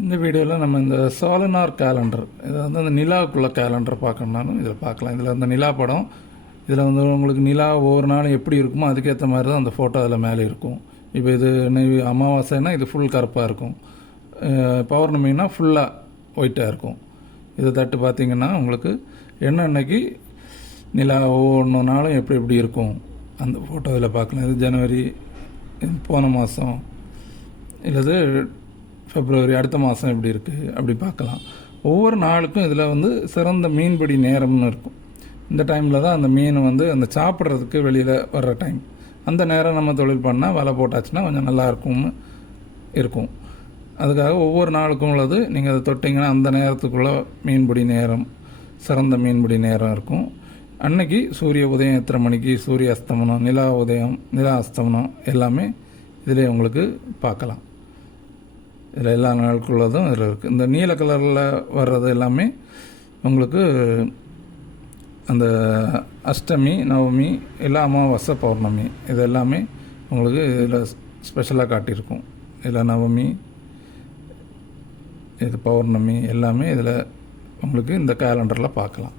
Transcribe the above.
இந்த வீடியோவில் நம்ம இந்த சோலனார் கேலண்டர் இதை வந்து அந்த நிலாவுக்குள்ள கேலண்டர் பார்க்கணுன்னாலும் இதில் பார்க்கலாம். இதில் அந்த நிலா படம் இதில் வந்து உங்களுக்கு நிலா ஒவ்வொரு நாளும் எப்படி இருக்குமோ அதுக்கேற்ற மாதிரி தான் அந்த ஃபோட்டோ அதில் மேலே இருக்கும். இப்போ இது நெய் அமாவாசைன்னா இது ஃபுல் கருப்பாக இருக்கும். பௌர்ணமின்னா ஃபுல்லாக ஒயிட்டாக இருக்கும். இதை தட்டு பார்த்தீங்கன்னா உங்களுக்கு என்னன்னைக்கு நிலா ஒவ்வொன்று நாளும் எப்படி எப்படி இருக்கும். அந்த ஃபோட்டோ இதில் பார்க்கலாம். இது ஜனவரி இது போன மாதம் இல்லது பிப்ரவரி அடுத்த மாதம் எப்படி இருக்குது அப்படி பார்க்கலாம். ஒவ்வொரு நாளுக்கும் இதில் வந்து சிறந்த மீன்பிடி நேரம்னு இருக்கும். இந்த டைமில் தான் அந்த மீன் வந்து அந்த சாப்பிட்றதுக்கு வெளியில் வர்ற டைம் அந்த நேரம் நம்ம தொழில் பண்ணால் வலை போட்டாச்சுன்னா கொஞ்சம் நல்லாயிருக்கும்னு இருக்கும். அதுக்காக ஒவ்வொரு நாளுக்கும் உள்ளது நீங்கள் அதை தொட்டிங்கன்னா அந்த நேரத்துக்குள்ளே மீன்பிடி நேரம் சிறந்த மீன்பிடி நேரம் இருக்கும். அன்னைக்கு சூரிய உதயம் எத்தனை மணிக்கு? சூரிய அஸ்தமனம் நிலா உதயம் நிலா அஸ்தமனம் எல்லாமே இதிலே உங்களுக்கு பார்க்கலாம். இதில் எல்லா நாளுக்குள்ளதும் இதில் இருக்குது இந்த நீல கலரில் வர்றது எல்லாமே உங்களுக்கு அந்த அஷ்டமி நவமி எல்லா அமாவாசை பௌர்ணமி இது எல்லாமே உங்களுக்கு இதில் ஸ்பெஷலாக காட்டியிருக்கும். இதில் நவமி இது பௌர்ணமி எல்லாமே இதில் உங்களுக்கு இந்த கேலண்டரில் பார்க்கலாம்.